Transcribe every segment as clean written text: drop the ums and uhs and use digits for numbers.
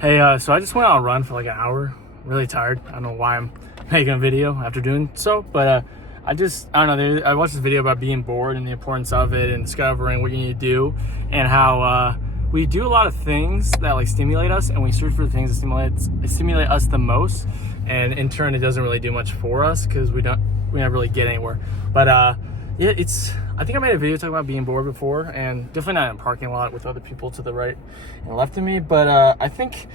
So I just went on a run for like an hour. Really tired. I don't know why I'm making a video after doing so, but I don't know. I watched this video about being bored and the importance of it and discovering what you need to do, and how we do a lot of things that like stimulate us, and we search for the things that stimulate us the most, and in turn it doesn't really do much for us because we never really get anywhere. But yeah, I think I made a video talking about being bored before, and definitely not in a parking lot with other people to the right and left of me. But I think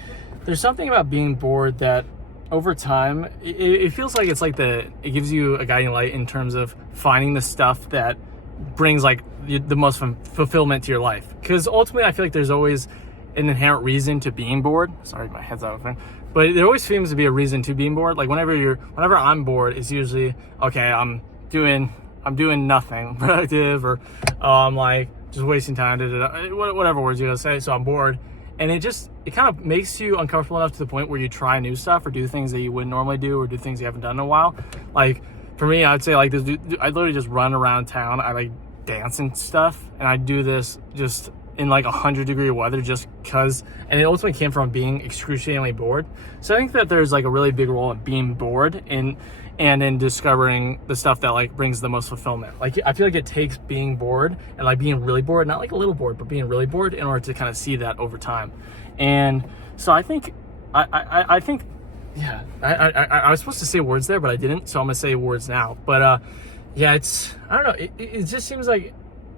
there's something about being bored that over time, it feels like it gives you a guiding light in terms of finding the stuff that brings like the most fulfillment to your life. Because ultimately, I feel like there's always an inherent reason to being bored. Sorry, my head's out of thing. But there always seems to be a reason to being bored. Like whenever I'm bored, it's usually, okay, I'm doing nothing productive, or I'm like just wasting time, whatever words you gotta say. So I'm bored, and it kind of makes you uncomfortable enough to the point where you try new stuff or do things that you wouldn't normally do, or do things you haven't done in a while. Like for me, I'd say like this. I literally just run around town. I like dance and stuff, and I do this just in like 100-degree weather, just cause. And it ultimately came from being excruciatingly bored. So I think that there's like a really big role in being bored and in discovering the stuff that like brings the most fulfillment. Like I feel like it takes being bored and like being really bored, not like a little bored, but being really bored, in order to kind of see that over time. And so I think I think yeah, I was supposed to say words there, but I didn't, so I'm gonna say words now. But yeah, I don't know, it just seems like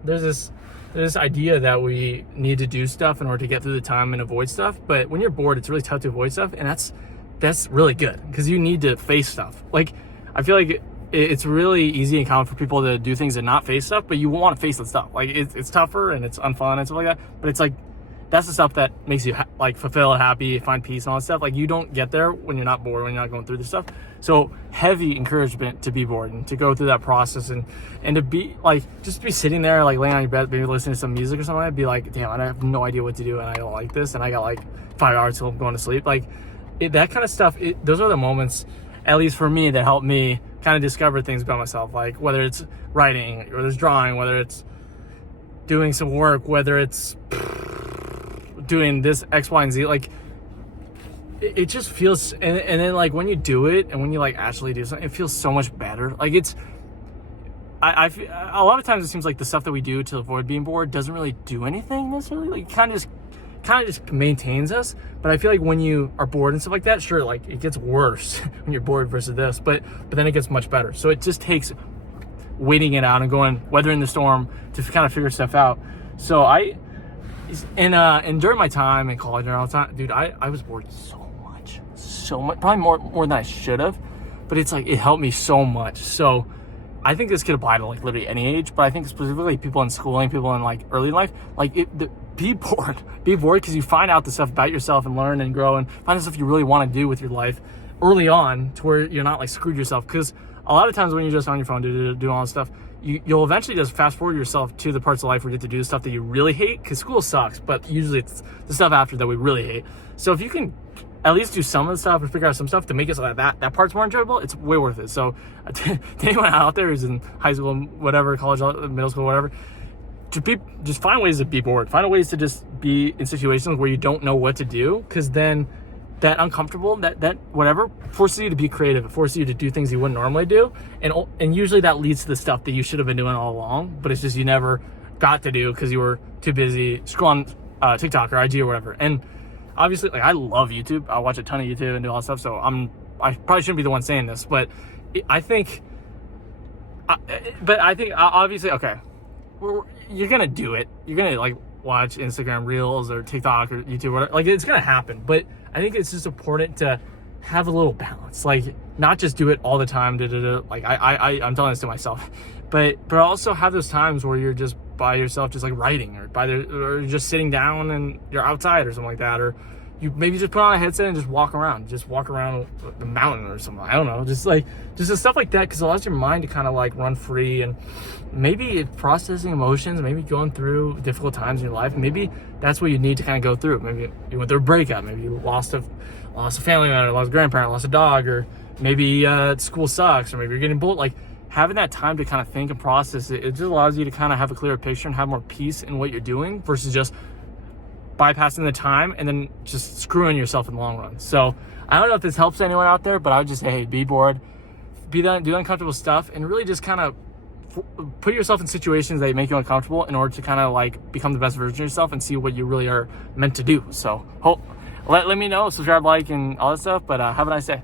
there's this idea that we need to do stuff in order to get through the time and avoid stuff. But when you're bored, it's really tough to avoid stuff, and that's really good, because you need to face stuff. Like I feel like it's really easy and common for people to do things and not face stuff, but you want to face the stuff. Like it's tougher and it's unfun and stuff like that, but it's like that's the stuff that makes you like fulfilled, happy, find peace and all that stuff. Like you don't get there when you're not bored, when you're not going through this stuff. So heavy encouragement to be bored and to go through that process, and to be like, just be sitting there like laying on your bed, maybe listening to some music or something, and be like, damn, I have no idea what to do, and I don't like this, and I got like 5 hours till I'm going to sleep. Like that kind of stuff, those are the moments, at least for me, that help me kind of discover things about myself. Like whether it's writing, or there's drawing, whether it's doing some work, whether it's doing this X, Y, and Z. Like it just feels, and then like when you do it, and when you like actually do something, it feels so much better. Like I feel, a lot of times it seems like the stuff that we do to avoid being bored doesn't really do anything necessarily. Like kind of just maintains us. But I feel like when you are bored and stuff like that, sure, like it gets worse when you're bored versus this, but then it gets much better. So it just takes waiting it out and weathering the storm to kind of figure stuff out. So and during my time in college and all the time, dude, I was bored so much, probably more than I should have, but it's like it helped me so much. So I think this could apply to like literally any age, but I think specifically people in schooling, people in like early life, like be bored because you find out the stuff about yourself and learn and grow and find the stuff you really want to do with your life early on, to where you're not like screwed yourself. Because a lot of times when you're just on your phone doing all this stuff, you'll eventually just fast forward yourself to the parts of life where you get to do the stuff that you really hate, because school sucks, but usually it's the stuff after that we really hate. So if you can at least do some of the stuff and figure out some stuff to make it so that part's more enjoyable, it's way worth it. So to anyone out there who's in high school, whatever, college, middle school, whatever, just find ways to be bored. Find ways to just be in situations where you don't know what to do, because then that uncomfortable, that whatever, forces you to be creative. It forces you to do things you wouldn't normally do, and usually that leads to the stuff that you should have been doing all along, but it's just you never got to do because you were too busy scrolling TikTok or IG or whatever. And obviously, like, I love YouTube. I watch a ton of YouTube and do all that stuff, so I probably shouldn't be the one saying this, but I think obviously, okay, you're gonna do it. You're gonna like watch Instagram Reels or TikTok or YouTube or whatever. Like it's gonna happen, but I think it's just important to have a little balance. Like not just do it all the time. Like I'm telling this to myself, but also have those times where you're just by yourself, just like writing, or just sitting down and you're outside or something like that, or you maybe just put on a headset and just walk around the mountain or something. I don't know, just the stuff like that, because it allows your mind to kind of like run free, and maybe processing emotions, maybe going through difficult times in your life. Maybe that's what you need to kind of go through. Maybe you went through a breakup, maybe you lost a family member, lost a grandparent, lost a dog, or maybe school sucks, or maybe you're getting bullied. Like having that time to kind of think and process it, it just allows you to kind of have a clearer picture and have more peace in what you're doing, versus just bypassing the time and then just screwing yourself in the long run. So I don't know if this helps anyone out there, but I would just say, hey, be bored, do uncomfortable stuff, and really just kind of put yourself in situations that make you uncomfortable in order to kind of like become the best version of yourself and see what you really are meant to do. So let me know, subscribe, like, and all that stuff, but have a nice day.